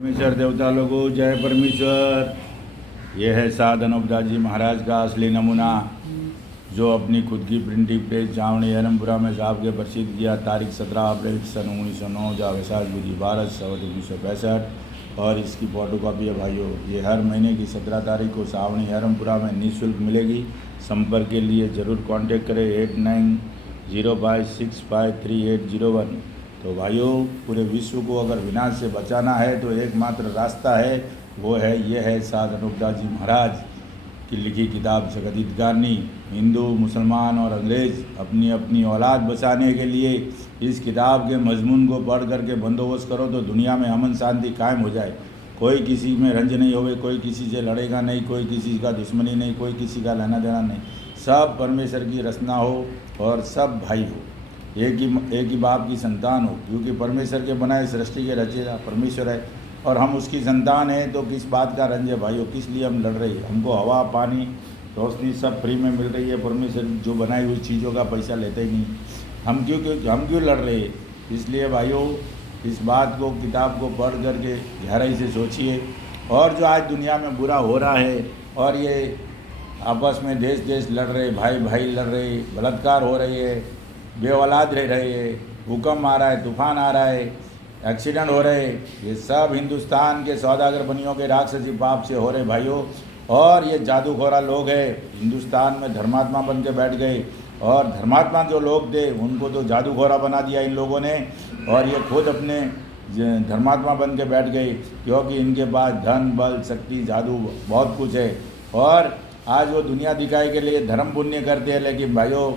परमेश्वर देवता लोगों जय परमेश्वर। यह है साध अनूपदास जी महाराज का असली नमूना जो अपनी खुद की प्रिंटिंग प्रेस छावनी हरमपुरा में साहब के प्रसिद्ध किया तारीख 17 अप्रैल सन 1909 जा वैसाख विधि 12/1965। और इसकी फ़ोटो कॉपी है भाइयों। ये हर महीने की 17 तारीख को सावनी हरमपुरा में निःशुल्क मिलेगी। संपर्क के लिए ज़रूर कांटेक्ट करें 8905653801। तो भाइयों, पूरे विश्व को अगर विनाश से बचाना है तो एकमात्र रास्ता है, वो है ये है साध अनूपदास जी महाराज की लिखी किताब जगदीतगारणी। हिंदू, मुसलमान और अंग्रेज़ अपनी अपनी औलाद बचाने के लिए इस किताब के मजमून को पढ़ करके बंदोबस्त करो तो दुनिया में अमन शांति कायम हो जाए। कोई किसी में रंज नहीं होवे, कोई किसी से लड़ेगा नहीं, कोई किसी का दुश्मनी नहीं, कोई किसी का लेना देना नहीं। सब परमेश्वर की रचना हो और सब भाई हो, एक ही बाप की संतान हो, क्योंकि परमेश्वर के बनाए सृष्टि के रचेता परमेश्वर है और हम उसकी संतान हैं। तो किस बात का रंज है भाइयों, किस लिए हम लड़ रहे हैं? हमको हवा, पानी, रोशनी सब फ्री में मिल रही है। परमेश्वर जो बनाई हुई चीज़ों का पैसा लेते ही नहीं। हम क्यों लड़ रहे हैं? इसलिए भाइयों, इस बात को, किताब को पढ़ करके गहराई से सोचिए। और जो आज दुनिया में बुरा हो रहा है और ये आपस में देश देश लड़ रहे, भाई भाई लड़ रहे, बलात्कार हो रही है, बेऔलाद रह रहे हैं, भूकंप आ रहा है, तूफान आ रहा है, एक्सीडेंट हो रहे, ये सब हिंदुस्तान के सौदागर बनियों के राक्षसी पाप से हो रहे भाइयों। और ये जादूखोरा लोग हैं, हिंदुस्तान में धर्मात्मा बन के बैठ गए और धर्मात्मा जो लोग थे उनको तो जादूखोरा बना दिया इन लोगों ने। और ये खुद अपने धर्मात्मा बन के बैठ गए, क्योंकि इनके पास धन, बल, शक्ति, जादू बहुत कुछ है। और आज वो दुनिया दिखाई के लिए धर्म पुण्य करते हैं, लेकिन भाइयों,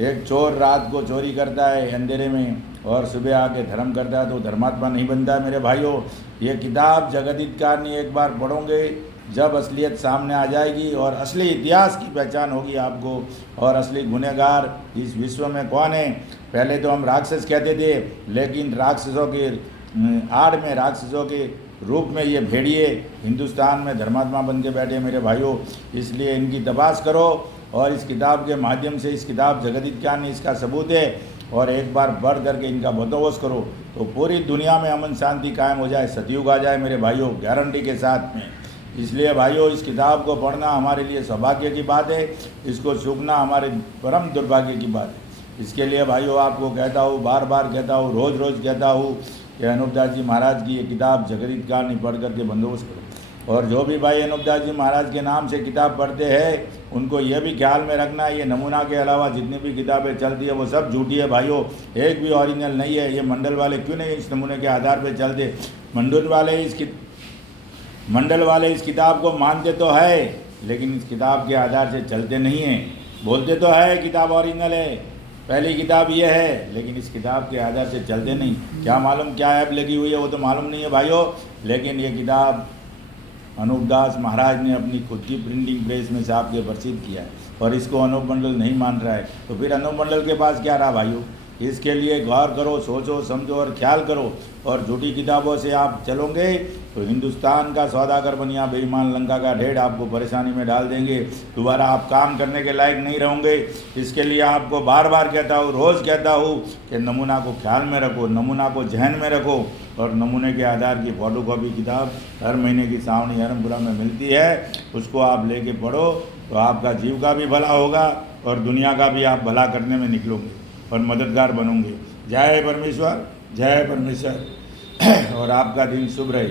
एक चोर रात को चोरी करता है अंधेरे में और सुबह आके धर्म करता है तो धर्मात्मा नहीं बनता है मेरे भाइयों। ये किताब जगदीतगारणी एक बार पढ़ोगे, जब असलियत सामने आ जाएगी और असली इतिहास की पहचान होगी आपको, और असली गुनहगार इस विश्व में कौन है। पहले तो हम राक्षस कहते थे, लेकिन राक्षसों के आड़ में, राक्षसों के रूप में ये भेड़िए हिंदुस्तान में धर्मात्मा बन के बैठे मेरे भाइयों। इसलिए इनकी तपास करो और इस किताब के माध्यम से, इस किताब जगदीतगारणी इसका सबूत है, और एक बार बढ़ करके इनका बंदोबस्त करो तो पूरी दुनिया में अमन शांति कायम हो जाए, सतयुग आ जाए मेरे भाइयों, गारंटी के साथ में। इसलिए भाइयों, इस किताब को पढ़ना हमारे लिए सौभाग्य की बात है, इसको चूकना हमारे परम दुर्भाग्य की बात है। इसके लिए भाइयों आपको कहता हूँ, बार बार कहता हूँ, रोज़ रोज़ कहता हूँ कि अनूपदास जी महाराज की ये किताब जगदीतगारणी पढ़ करके बंदोबस्त करो। और जो भी भाई अनूपदास जी महाराज के नाम से किताब पढ़ते हैं उनको यह भी ख्याल में रखना, ये नमूना के अलावा जितनी भी किताबें चलती है वो सब झूठी है भाइयों, एक भी ओरिजिनल नहीं है। ये मंडल वाले क्यों नहीं इस नमूने के आधार पर चलते? मंडल वाले इस किताब को मानते तो है, लेकिन इस किताब के आधार से चलते नहीं हैं। बोलते तो है किताब ओरिजिनल है, पहली किताब ये है, लेकिन इस किताब के आधार से चलते नहीं। क्या मालूम क्या ऐप लगी हुई है वो तो मालूम नहीं है भाइयों, लेकिन ये किताब अनूपदास महाराज ने अपनी खुद की प्रिंटिंग प्रेस में से आपके प्रसिद्ध किया है और इसको अनूप मंडल नहीं मान रहा है, तो फिर अनूप मंडल के पास क्या रहा भाइयों? इसके लिए गौर करो, सोचो, समझो और ख्याल करो। और झूठी किताबों से आप चलोगे तो हिंदुस्तान का सौदागर बनिया बेईमान लंका का ढेर आपको परेशानी में डाल देंगे, दोबारा आप काम करने के लायक नहीं रहोगे। इसके लिए आपको बार बार कहता हूँ, रोज़ कहता हूँ कि नमूना को ख्याल में रखो, नमूना को जहन में रखो, और नमूने के आधार की फ़ोटो कॉपी किताब हर महीने की सावनी हरमपुरा में मिलती है, उसको आप लेके पढ़ो तो आपका जीव का भी भला होगा और दुनिया का भी आप भला करने में निकलोगे और मददगार बनोगे। जय परमेश्वर, जय परमेश्वर। और आपका दिन शुभ रहे।